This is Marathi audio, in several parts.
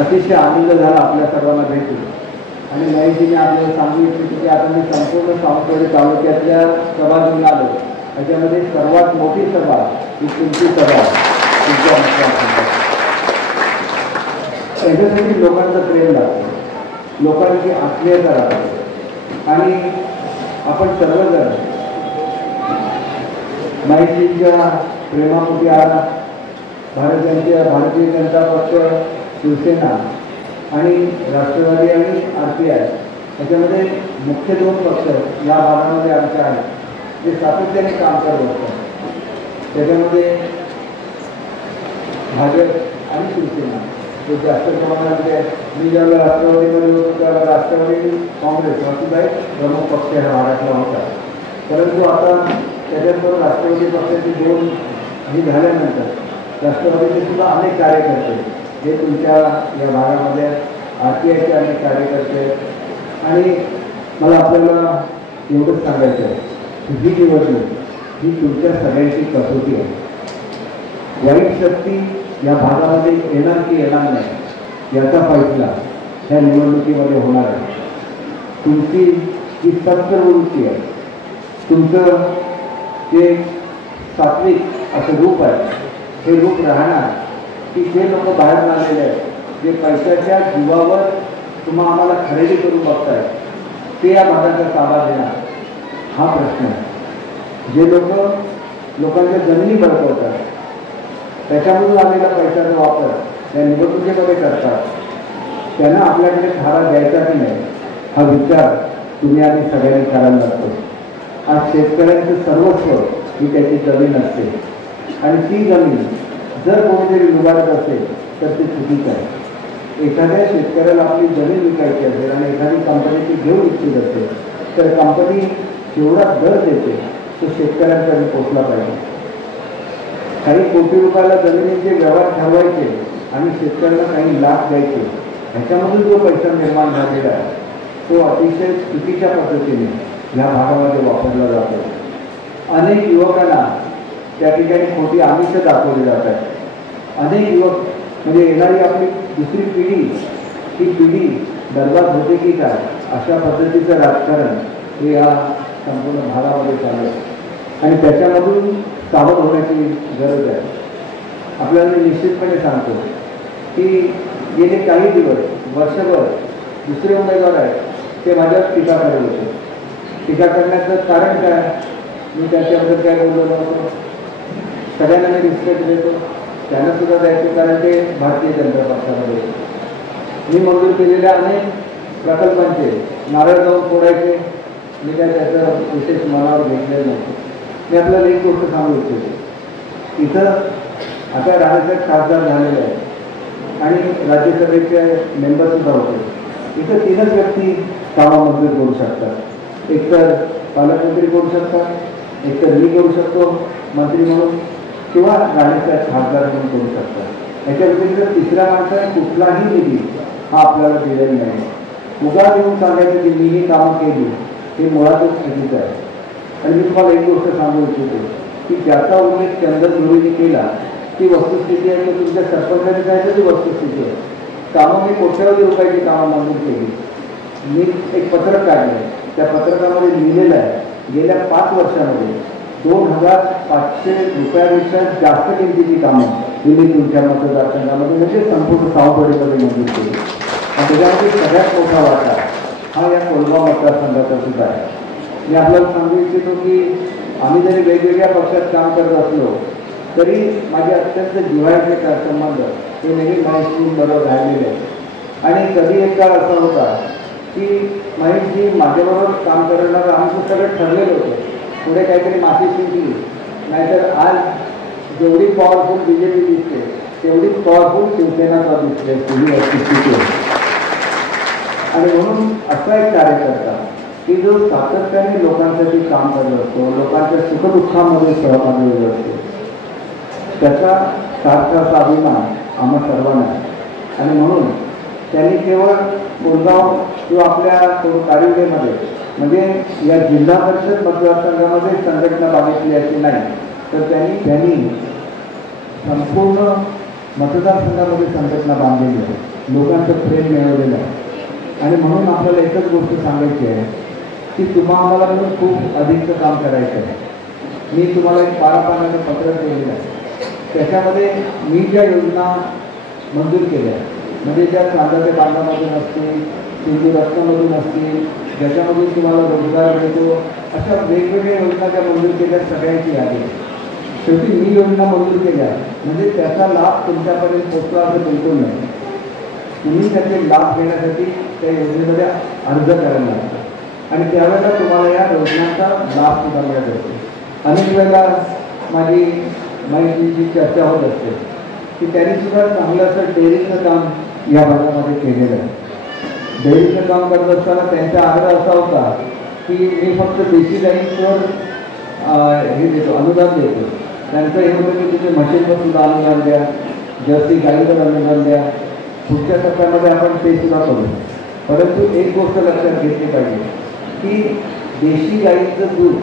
अतिशय आनंद झाला आपल्या सर्वांना भेटून. आणि महेशजीने आपल्याला सांगू इच्छितो की आता मी संपूर्ण सावंतवाडी तालुक्यातल्या सभा घेऊन आलो. त्याच्यामध्ये सर्वात मोठी सभा ही तुमची सभा तुमच्या मतदारसंघात. त्याच्यासाठी लोकांचं प्रेम लागतं, लोकांची आत्मीयता लागते. आणि आपण सर्वजण महेशजींच्या प्रेमापोटी आज भारतीय जनता पक्ष, शिवसेना आणि राष्ट्रवादी आणि RPI याच्यामध्ये मुख्य दोन पक्ष या भागामध्ये आमचे आहेत जे सातत्याने काम करत असतात. त्याच्यामध्ये भाजप आणि शिवसेना हे जास्त प्रमाणामध्ये. मी ज्यावेळेला राष्ट्रवादीमध्ये होतो त्यावेळेला राष्ट्रवादी काँग्रेस असूनही प्रमुख पक्ष हा भागातला होता. परंतु आता त्याच्याबरोबर राष्ट्रवादी पक्षाची दोन ही झाल्यानंतर राष्ट्रवादीचे सुद्धा अनेक कार्यकर्ते जे तुमच्या या भागामध्ये RPIचे अनेक कार्यकर्ते आहेत. आणि मला आपल्याला एवढंच सांगायचं आहे की ही निवडणूक ही तुमच्या सगळ्यांची कसोटी आहे. वाईट शक्ती या भागामध्ये येणार की येणार नाही याचा फैसला ह्या निवडणुकीमध्ये होणार आहे. तुमची जी सत्प्रवृत्ती आहे, तुमचं जे सात्विक असं रूप आहे, हे रूप राहणार की जे लोक बाहेर आलेले आहेत, जे पैशाच्या जीवावर तुम्हाला आम्हाला खरेदी करून बघताय, ते या भागाचा ताबा देणार हा प्रश्न आहे. जे लोकांच्या जमिनी बळकवतात, त्याच्यामधून आलेला पैशाचा वापर या निवडणुकीमध्ये करतात, त्यांना आपल्याकडे थारा द्यायचा की नाही हा विचार तुम्ही आम्ही सगळ्यांनी करायला लागतो. आज शेतकऱ्यांचं सर्वस्व ही त्याची जमीन असते आणि ती जमीन जर कोणीतरी लुबाडत असेल तर ते चुकीचं आहे. एखाद्या शेतकऱ्याला आपली जमीन विकायची असेल आणि एखादी कंपनी ती घेऊ इच्छित असेल तर कंपनी जेवढा दर देते तो शेतकऱ्यांकडे पोचला पाहिजे. काही कोटी रुपयाला जमिनीचे व्यवहार ठरवायचे आणि शेतकऱ्यांना काही लाभ द्यायचे, ह्याच्यामधून जो पैसा निर्माण झालेला आहे तो अतिशय चुकीच्या पद्धतीने ह्या भागामध्ये वापरला जातो. अनेक युवकांना त्या ठिकाणी खोटी आमिष दाखवली जात आहे. अनेक युवक म्हणजे येणारी आपली दुसरी पिढी ही पिढी बरबाद होते की काय अशा पद्धतीचं राजकारण हे या संपूर्ण भागामध्ये चालू आहे. आणि त्याच्यामधून सावध होण्याची गरज आहे. आपल्याला मी निश्चितपणे सांगतो की गेले काही दिवस वर्षभर दुसरे उमेदवार आहेत ते माझ्यावर टीका करत होते. टीका करण्याचं कारण काय, मी त्याच्याबद्दल काय बोललो नव्हतो. सगळ्यांना मी रिस्पेक्ट देतो, त्यांना सुद्धा द्यायचं, कारण ते भारतीय जनता पक्षामध्ये मी मंजूर केलेल्या अनेक प्रकल्पांचे नारळ जाऊन फोडायचे, मी काय त्याचं विशेष मनावर घेतलेलं नव्हतं. मी आपल्याला एक गोष्ट सांगू इच्छितो, इथं आता राजकीय खासदार झालेले आहेत आणि राज्यसभेचे मेंबरसुद्धा होते. इथं 3च व्यक्ती कामं मंजूर करू शकतात. एकतर पालकमंत्री करू शकतात, एकतर मी करू शकतो मंत्री म्हणून, किंवा राजकीय खासदार म्हणून करू शकतात. याच्या व्यतिरिक्त तिसऱ्या माणसाने कुठलाही निधी हा आपल्याला दिलेला नाही. उगाच येऊन सांगायचं की मी ही कामं केली हे मुळातच चुकीचं आहे. आणि मी तुम्हाला एक गोष्ट सांगू इच्छितो की ज्याचा उल्लेख चंदन गुरुजींनी केला ती वस्तुस्थिती आहे, की तुमच्या सरपंचाने काय ती वस्तुस्थिती आहे. कामं मी कोट्यवधी रुपयाची कामं मंजूर केली. मी एक पत्रक काढलं आहे, त्या पत्रकामध्ये लिहिलेलं आहे गेल्या 5 वर्षामध्ये 2500 रुपयापेक्षा जास्त किमतीची कामं ही मी तुमच्या मतदारसंघामध्ये म्हणजे संपूर्ण सावंतवाडीमध्ये मंजूर केली. आणि त्याच्यामध्ये सगळ्यात मोठा वाटा हा या कोलगाव मतदारसंघाचा सुद्धा आहे. मी आपल्याला सांगू इच्छितो की आम्ही जरी वेगवेगळ्या पक्षात काम करत असलो तरी माझे अत्यंत जिव्हाळ्याचे संबंध हे नेहमी महेशजी बरोबर राहिलेले आहेत. आणि कधी एक काळ असा होता की महेशजी माझ्याबरोबर काम करणारं आमचं सगळं ठरलेलं होतं. पुढे काहीतरी माती शिंकली, नाहीतर आज जेवढी पॉवरफुल BJP दिसते तेवढीच पॉवरफुल शिवसेनाचा दिसते ही स्थिती आहे. आणि म्हणून असा एक कार्यकर्ता की जो सातत्याने लोकांसाठी काम करत असतो, लोकांच्या सुखदुःखामध्ये सहभागी होत असतो, त्याचा सारखाचा अभिमान आम्हा सर्वांना आहे. आणि म्हणून त्यांनी केवळ कोलगाव किंवा आपल्या कारिवडेमध्ये म्हणजे या जिल्हा परिषद मतदारसंघामध्ये संघटना बांधितली अशी नाही, तर त्यांनी संपूर्ण मतदारसंघामध्ये संघटना बांधलेली आहे, लोकांचं प्रेम मिळवलेलं आहे. आणि म्हणून आपल्याला एकच गोष्ट सांगायची आहे की तुम्हाला पण खूप अधिकचं काम करायचं आहे. मी तुम्हाला एक 12 पानाचं पत्र दिलेलं आहे. त्याच्यामध्ये मी ज्या योजना मंजूर केल्या, म्हणजे ज्या चांदाच्या बांधामधून असतील, सिंधू रत्नामधून असतील, ज्याच्यामधून तुम्हाला रोजगार मिळतो, अशा वेगवेगळ्या योजना ज्या मंजूर केल्या सगळ्यांची यादी. शेवटी मी योजना मंजूर केल्या म्हणजे त्याचा लाभ तुमच्यापर्यंत पोहोचला असं बिलकुल नाही. तुम्ही त्याचे लाभ घेण्यासाठी त्या योजनेमध्ये अर्ज करायला लागतो आणि त्यावेळेला तुम्हाला या योजनांचा लाभ सुद्धा मिळत असतो. अनेक वेळेला माझी माहितीची चर्चा होत असते की त्यांनीसुद्धा चांगलं असं डेअरीचं काम या भागामध्ये केलेलं आहे. डेअरीचं काम करत असताना त्यांचा आग्रह असा होता की मी फक्त देशी गाईंवर हे देतो, अनुदान देतो. त्यांचं हे होतं की तिथे म्हशींवर सुद्धा अनुदान द्या, जर्सी गाईवर अनुदान द्या, पुढच्या टप्प्यामध्ये आपण ते सुद्धा करू. परंतु एक गोष्ट लक्षात घेतली पाहिजे की देशी गाईचं दूध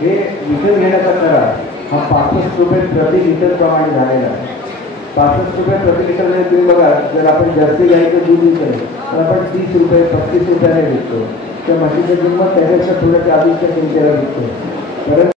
हे विकत घेण्याचा करार हा 65 रुपये प्रति लिटरप्रमाणे झालेला आहे. 65 रुपये प्रति लिटरने तुम्ही बघा, जर आपण जर्सी गाईचं दूध विकलं तर आपण 30 रुपये 35 रुपयाने विकतो. त्या म्हशीचं किंमत त्यापेक्षा थोड्याशा अधिकच्या किमतीला विकतो.